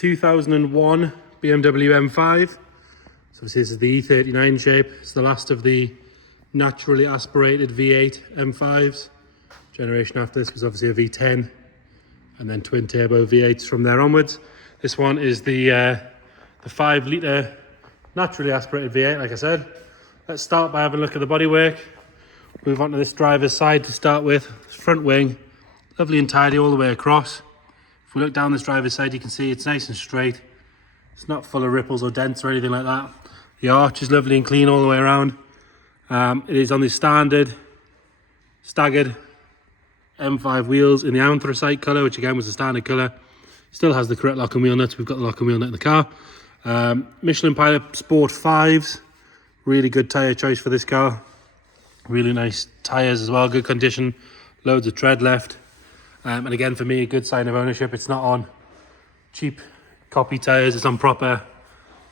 2001 BMW M5. So obviously this is the E39 shape. It's the last of the naturally aspirated V8 M5s. Generation after this was obviously a V10 and then twin turbo V8s from there onwards. This one is the 5 litre naturally aspirated V8, like I said. Let's start by having a look at the bodywork. Move on to this driver's side to start with. Front wing, lovely and tidy all the way across. If we look down this driver's side, you can see it's nice and straight. It's not full of ripples or dents or anything like that. The arch is lovely and clean all the way around. It is on the standard staggered M5 wheels in the anthracite colour, which again was the standard colour. Still has the correct lock and wheel nuts. We've got the lock and wheel nut in the car. Michelin Pilot Sport 5s. Really good tyre choice for this car. Really nice tyres as well, good condition. Loads of tread left. And again, for me, a good sign of ownership. It's not on cheap copy tyres. It's on proper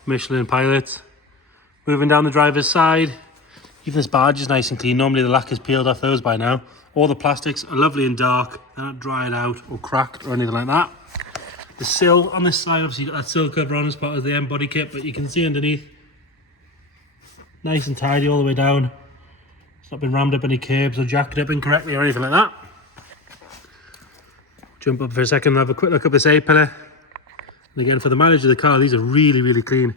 Michelin Pilots. Moving down the driver's side. Even this badge is nice and clean. Normally the lacquer's peeled off those by now. All the plastics are lovely and dark. They're not dried out or cracked or anything like that. The sill on this side, obviously you've got that sill cover on as part of the M body kit, but you can see underneath, nice and tidy all the way down. It's not been rammed up any curbs or jacked up incorrectly or anything like that. Jump up for a second and have a quick look up this A-pillar. And again, for the mileage of the car, these are really, really clean.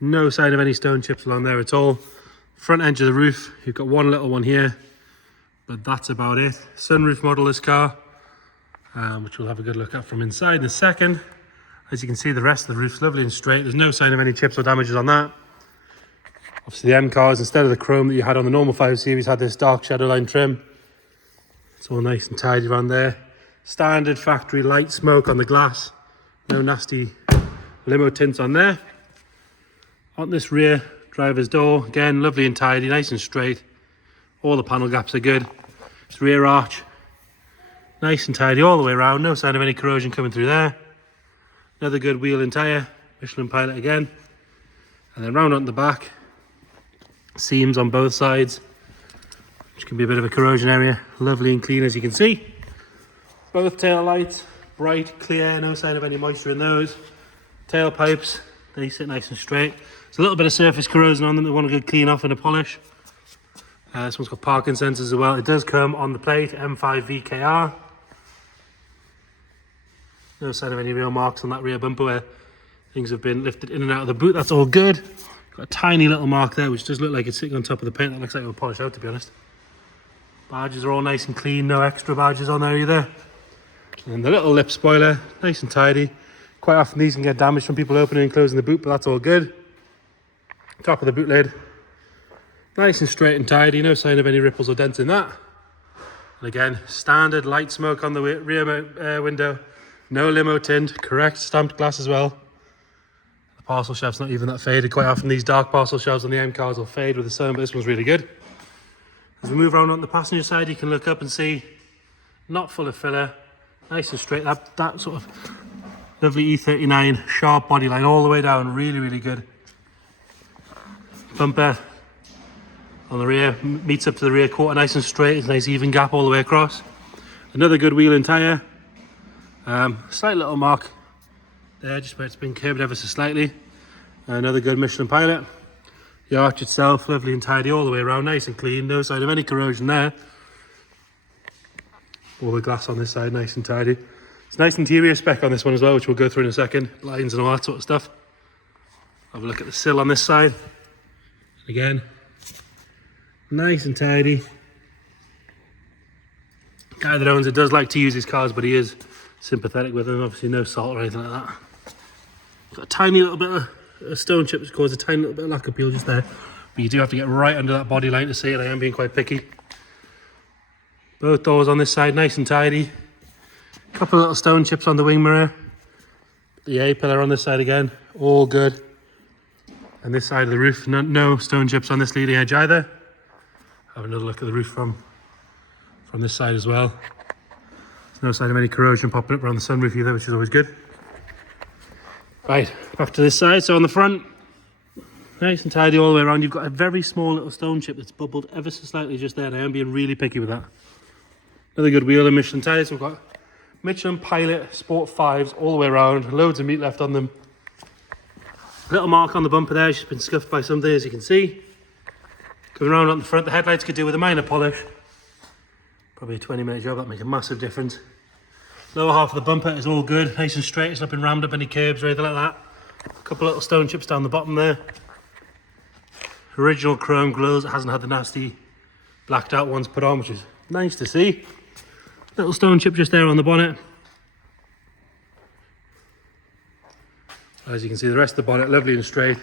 No sign of any stone chips along there at all. Front edge of the roof, you've got one little one here, but that's about it. Sunroof model, this car, which we'll have a good look at from inside in a second. As you can see, the rest of the roof's lovely and straight. There's no sign of any chips or damages on that. Obviously the M cars, instead of the chrome that you had on the normal 5 Series, had this dark shadow line trim. It's all nice and tidy around there. Standard factory light smoke on the glass. No nasty limo tints on there. On this rear driver's door, again, lovely and tidy, nice and straight. All the panel gaps are good. This rear arch, nice and tidy all the way around. No sign of any corrosion coming through there. Another good wheel and tyre, Michelin Pilot again. And then round onto the back. Seams on both sides, which can be a bit of a corrosion area. Lovely and clean, as you can see. Both tail lights, bright, clear, no sign of any moisture in those. Tail pipes, they sit nice and straight. There's a little bit of surface corrosion on them that we want to go clean off in a polish. This one's got parking sensors as well. It does come on the plate, M5 VKR. No sign of any real marks on that rear bumper where things have been lifted in and out of the boot. That's all good. Got a tiny little mark there, which does look like it's sitting on top of the paint. That looks like it will polish out, to be honest. Badges are all nice and clean, no extra badges on there either. And the little lip spoiler, nice and tidy. Quite often these can get damaged from people opening and closing the boot, but that's all good. Top of the boot lid, nice and straight and tidy, no sign of any ripples or dents in that. And again, standard light smoke on the rear window. No limo tint, correct stamped glass as well. The parcel shelf's not even that faded. Quite often these dark parcel shelves on the M cars will fade with the sun, but this one's really good. As we move around on the passenger side, you can look up and see, not full of filler, nice and straight. That sort of lovely E39 sharp body line all the way down, really, really good. Bumper on the rear meets up to the rear quarter, nice and straight. It's a nice even gap all the way across. Another good wheel and tyre. Slight little mark there, just where it's been curved ever so slightly. Another good Michelin Pilot. The arch itself, lovely and tidy all the way around, nice and clean. No sign of any corrosion there. All the glass on this side, nice and tidy. It's a nice interior spec on this one as well, which we'll go through in a second. Blinds and all that sort of stuff. Have a look at the sill on this side. Again, nice and tidy. Guy that owns it does like to use his cars, but he is sympathetic with them. Obviously no salt or anything like that. Got a tiny little bit of a stone chip, which causes a tiny little bit of lacquer peel just there. But you do have to get right under that body line to see it. I am being quite picky. Both doors on this side, nice and tidy. A couple of little stone chips on the wing mirror. The A-pillar on this side again, all good. And this side of the roof, no stone chips on this leading edge either. Have another look at the roof from this side as well. There's no sign of any corrosion popping up around the sunroof either, which is always good. Right, back to this side. So on the front, nice and tidy all the way around. You've got a very small little stone chip that's bubbled ever so slightly just there, and I am being really picky with that. Another good wheel and Michelin tyres. We've got Michelin Pilot Sport 5s all the way around, loads of meat left on them. Little mark on the bumper there, it's just been scuffed by something, as you can see. Coming around on the front, the headlights could do with a minor polish. Probably a 20-minute job, that makes a massive difference. Lower half of the bumper is all good, nice and straight, it's not been rammed up any curbs or anything like that. A couple little stone chips down the bottom there. Original chrome glows, it hasn't had the nasty blacked out ones put on, which is nice to see. Little stone chip just there on the bonnet. As you can see, the rest of the bonnet lovely and straight.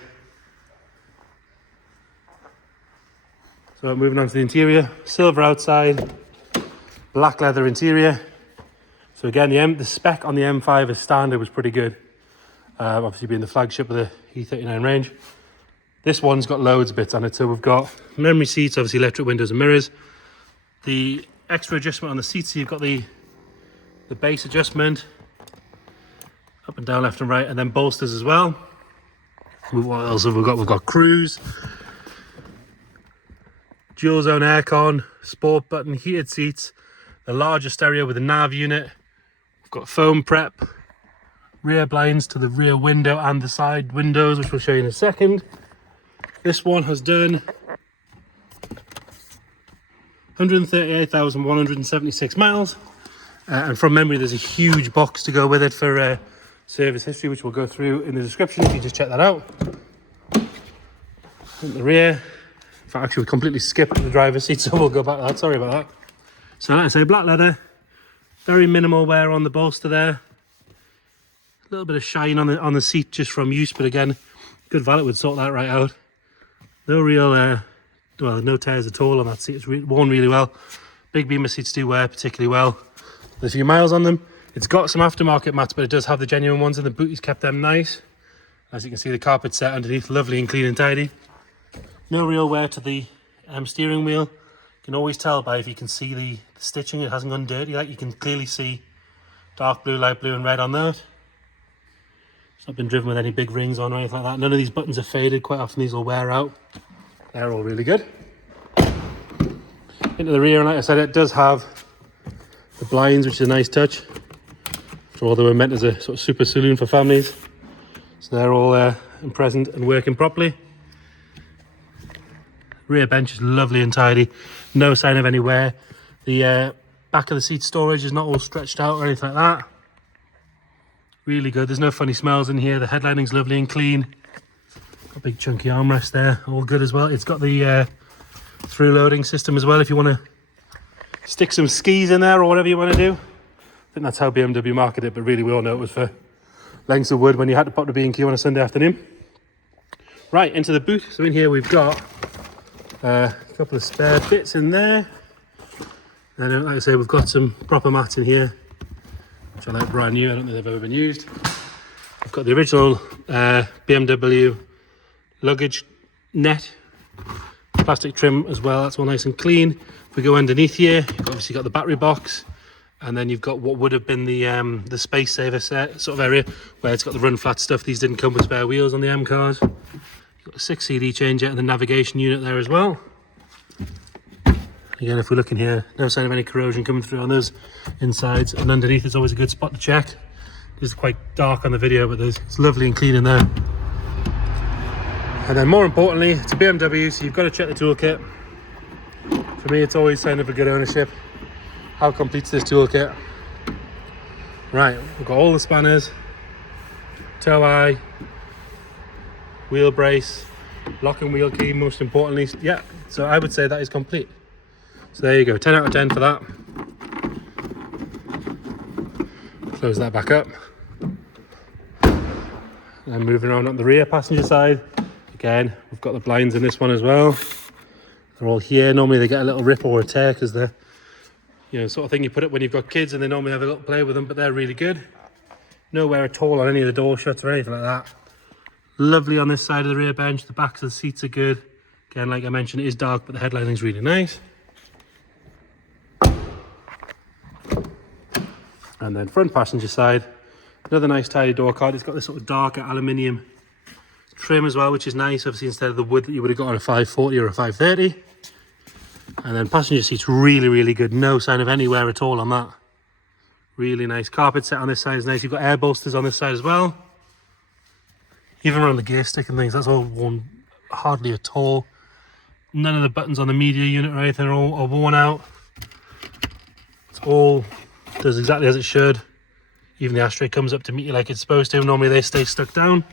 So moving on to the interior, silver outside, black leather interior. So again, the spec on the M5 as standard was pretty good. Obviously being the flagship of the E39 range. This one's got loads of bits on it. So we've got memory seats, obviously electric windows and mirrors. The extra adjustment on the seats, so you've got the base adjustment, up and down, left and right, and then bolsters as well. What else have we got? We've got cruise, dual zone aircon, sport button, heated seats, the larger stereo with a nav unit. We've got foam prep, rear blinds to the rear window and the side windows, which we'll show you in a second. This one has done 138,176 miles. And from memory, there's a huge box to go with it for service history, which we'll go through in the description if you just check that out. In the rear, in fact, actually we completely skipped the driver's seat, so we'll go back to that, sorry about that. So like I say, black leather, very minimal wear on the bolster there. A little bit of shine on the seat just from use, but again, good valet would sort that right out. No real, well, no tears at all on that seat. It's worn really well. Big Bmw seats do wear particularly well. There's a few miles on them. It's got some aftermarket mats, but it does have the genuine ones, and the booty's kept them nice. As you can see, the carpet set underneath, lovely and clean and tidy. No real wear to the steering wheel. You can always tell by if you can see the stitching, it hasn't gone dirty. Like you can clearly see dark blue, light blue and red on that. It's not been driven with any big rings on or anything like that. None of these buttons are faded. Quite often these will wear out. They're all really good. Into the rear, and like I said, it does have the blinds, which is a nice touch. For all they were meant as a sort of super saloon for families. So they're all present and working properly. Rear bench is lovely and tidy. No sign of any wear. The back of the seat storage is not all stretched out or anything like that. Really good. There's no funny smells in here. The headlighting's lovely and clean. Got a big chunky armrest there. All good as well. It's got the through loading system as well if you want to stick some skis in there or whatever you want to do. I think that's how BMW marketed it, but really we all know it was for lengths of wood when you had to pop the B&Q on a Sunday afternoon. Right, into the boot. So in here we've got a couple of spare bits in there. And like I say, we've got some proper mats in here, which are like brand new. I don't think they've ever been used. I've got the original BMW luggage net, plastic trim as well. That's all nice and clean. If we go underneath here, you've obviously got the battery box, and then you've got what would have been the space saver set sort of area where it's got the run flat stuff. These didn't come with spare wheels on the M cars. You've got a 6 CD changer and the navigation unit there as well. Again, if we look in here, no sign of any corrosion coming through on those insides, and underneath is always a good spot to check. It's quite dark on the video, but it's lovely and clean in there. And then more importantly, it's a BMW, so you've got to check the toolkit. For me, it's always sign of a good ownership. How complete's this toolkit? Right, we've got all the spanners, tow eye, wheel brace, lock and wheel key, most importantly. Yeah, so I would say that is complete. So there you go, 10 out of 10 for that. Close that back up. And moving around on the rear passenger side. Again, we've got the blinds in this one as well. They're all here. Normally they get a little rip or a tear because they're, you know, sort of thing you put up when you've got kids and they normally have a little play with them, but they're really good. No wear at all on any of the door shuts or anything like that. Lovely on this side of the rear bench. The backs of the seats are good. Again, like I mentioned, it is dark, but the headlighting's really nice. And then front passenger side, another nice tidy door card. It's got this sort of darker aluminium trim as well, which is nice, obviously, instead of the wood that you would have got on a 540 or a 530. And then passenger seats really, really good. No sign of any wear at all on that. Really nice carpet set on this side is nice. You've got air bolsters on this side as well. Even around the gear stick and things, that's all worn hardly at all. None of the buttons on the media unit or anything are worn out. It's all does exactly as it should. Even the ashtray comes up to meet you like it's supposed to. Normally they stay stuck down.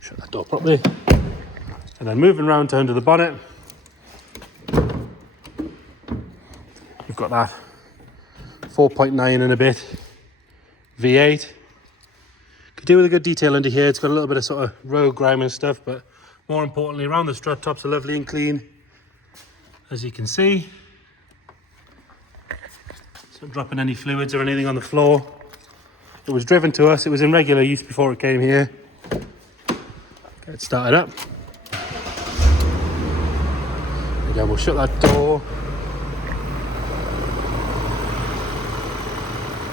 Shut that door properly. And then moving around to under the bonnet, you've got that 4.9 and a bit V8. Could do with a good detail under here. It's got a little bit of sort of road grime and stuff, but more importantly, around the strut tops are lovely and clean, as you can see. It's not dropping any fluids or anything on the floor. It was driven to us. It was in regular use before it came here. Get it started up. Again, we'll shut that door.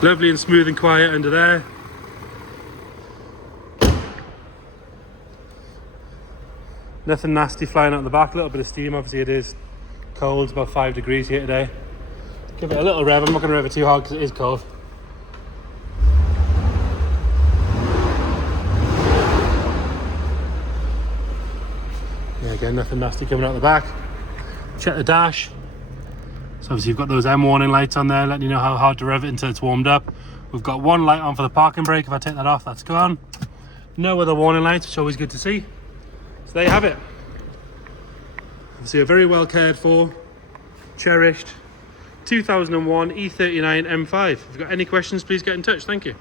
Lovely and smooth and quiet under there. Nothing nasty flying out the back. A little bit of steam. Obviously it is cold. It's about 5 degrees here today. Give it a little rev. I'm not going to rev it too hard because it is cold. Yeah, again, nothing nasty coming out the back. Check the dash. So obviously you've got those M warning lights on there, letting you know how hard to rev it until it's warmed up. We've got one light on for the parking brake. If I take that off, that's gone. No other warning lights, which is always good to see. So there you have it. Obviously a very well cared for, cherished 2001 E39 M5. If you've got any questions, please get in touch. Thank you.